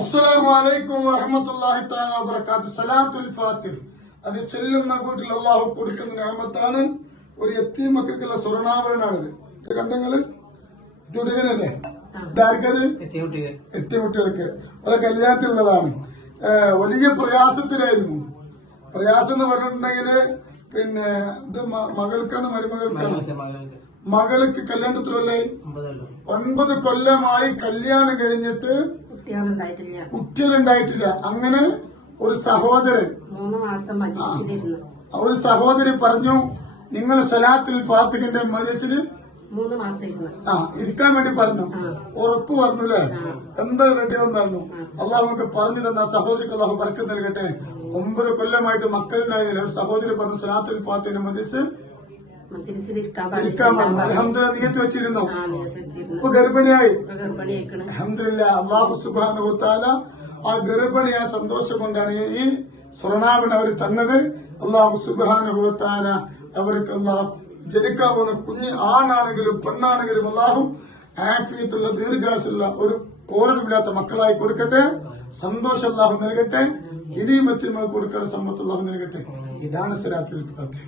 അസ്സലാമു അലൈക്കും വറഹ്മത്തുള്ളാഹി തആല വബറകാതുഹു. സലാത്തുൽ ഫാത്തിഹ് അത് ചെല്ലുന്ന വീട്ടിൽ അള്ളാഹു കൊടുക്കുന്ന നിഅമത്താണ്. ഒരു യത്തീം മക്കൾക്കുള്ള സ്വർണ്ണാഭരണമാണിത്. ഇത് കണ്ടങ്ങള് ഇതുടനല്ലേ ഇതാർക്കത് എത്തിയ ഒരു കല്യാണത്തിലുള്ളതാണ്. വലിയ പ്രയാസത്തിലായിരുന്നു. പ്രയാസം എന്ന് പറഞ്ഞിട്ടുണ്ടെങ്കില് പിന്നെ ഇത് മകൾക്കാണ് മരുമകൾക്കാണ്. മകൾക്ക് കല്യാണത്തിലല്ലേ 9 കൊല്ലമായി കല്യാണം കഴിഞ്ഞിട്ട് കുട്ടികളുണ്ടായിട്ടില്ല. അങ്ങനെ ഒരു സഹോദരൻ 3 മാസം ഒരു സഹോദരി പറഞ്ഞു, നിങ്ങൾ സലാത്തുൽ ഫാത്തിഹിന്റെ മജ്‌ലിസിൽ 3 മാസം ഇരിക്കാൻ വേണ്ടി പറഞ്ഞു. ഉറപ്പ് പറഞ്ഞുല്ലേ, എന്താ റെഡിയാവും പറഞ്ഞു. അള്ളാഹു നമുക്ക് പറഞ്ഞു തന്ന സഹോദരിക്ക് അള്ളാഹു ബർക്കത്ത് നൽകട്ടെ. 9 കൊല്ലമായിട്ട് മക്കളുണ്ടായില്ല. ഒരു സഹോദരി പറഞ്ഞു സലാത്തുൽ ഫാത്തിഹിന്റെ മജ്‌ലിസ് അൽഹംദുലില്ലാഹ് നിയത്ത് വെച്ചിരുന്നു. ഇപ്പൊ ഗർഭിണിയായി. അൽഹംദുലില്ലാഹ്. അല്ലാഹു സുബ്ഹാനഹു വ തആല ആ ഗർഭിണിയായ സന്തോഷം കൊണ്ടാണ് ഈ സ്വർണ്ണാഭരണം അവർ തന്നത്. അല്ലാഹു സുബ്ഹാനഹു വ തആല അവർക്ക് അല്ലാഹു ജനിക്കാൻ പോകുന്ന കുഞ്ഞ് ആണാണെങ്കിലും പെണ്ണാണെങ്കിലും അല്ലാഹു ആഫിയത്തുള്ള ദീർഘായുസ്സുള്ള ഒരു കോരമില്ലാത്ത മക്കളായി കൊടുക്കട്ടെ. സന്തോഷം അല്ലാഹു നൽകട്ടെ. ഇനിയും എത്തിമ കൊടുക്കാൻ സമ്പത്ത് അല്ലാഹു നൽകട്ടെ. ഇതാണ് സലാത്തുൽ ഫാത്തിഹ.